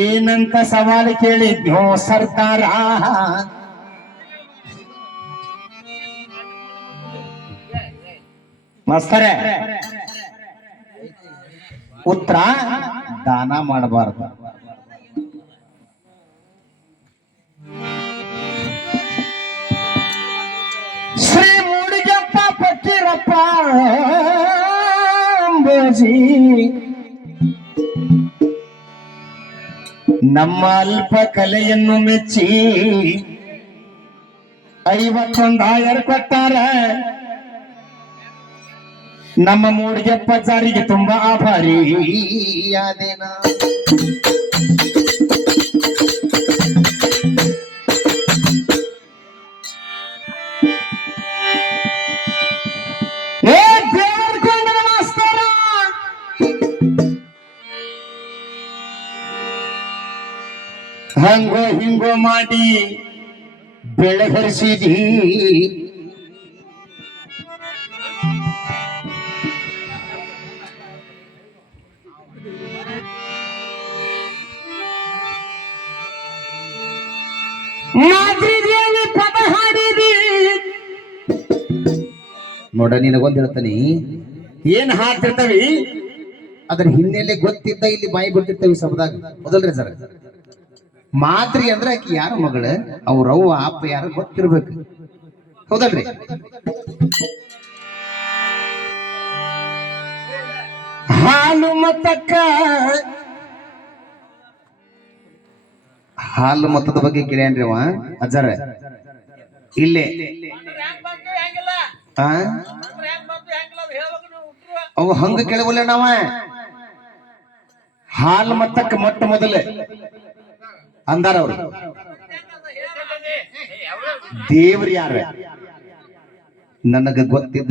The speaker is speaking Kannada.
ಏನಂತ ಸವಾಲು ಕೇಳಿದ್ನೋ ಸರ್ಕಾರ ಮಸ್ತರೇ ಉತ್ತರ ದಾನ ಮಾಡಬಾರದು. ಶ್ರೀ ಮೂಡಿಗೆಪ್ಪ ಫಕೀರಪ್ಪ ಅಂಬೋಜಿ ನಮ್ಮ ಅಲ್ಪ ಕಲೆಯನ್ನು ಮೆಚ್ಚಿ 51,000 ಕೊಟ್ಟಾರ. ನಮ್ಮ ಮೂಡಿಗೆಪ್ಪ ಜಾರಿಗೆ ತುಂಬಾ ಆಭಾರಿ ಆದೇನ. ಹಂಗೋ ಹಿಂಗೋ ಮಾಡಿ ಬೆಳಗರಿಸಿದಿ. ಮಾದ್ರಿದೇವಿ ಪದ ಹಾಡಿದಿ. ನೋಡ ನಿನಗೊಂದು ಹೇಳ್ತಾನಿ, ಏನ್ ಹಾಡ್ತಿರ್ತವಿ ಅದ್ರ ಹಿನ್ನೆಲೆ ಗೊತ್ತಿದ್ದ ಇಲ್ಲಿ ಬಾಯಿ ಬಿಡ್ತಿರ್ತವಿ ಶಬ್ದಾಗ. ಮೊದಲ್ರಿ ಸರ್, ಮಾದ್ರಿ ಅಂದ್ರೆ ಆಕಿ ಯಾರ ಮಗಳ, ಅವ್ರವ್ವ ಅಪ್ಪ ಯಾರು ಗೊತ್ತಿರ್ಬೇಕು. ಹೌದಲ್ರಿ? ಹಾಲು ಮತಕ್ಕ ಹಾಲು ಮತದ ಬಗ್ಗೆ ಕೇಳ್ಯಾನ್ರಿ ಅವ ಅಜ್ಜಾರ. ಇಲ್ಲೇ ಅವು ಹಂಗ ಕೇಳಬಲ್ಲ ನಾವ. ಹಾಲು ಮತಕ್ಕ ಮೊಟ್ಟ ಮೊದಲೇ ಅಂದಾರ ಅವರು ದೇವ್ರು ಯಾರ ನನಗ ಗೊತ್ತಿದ್ದ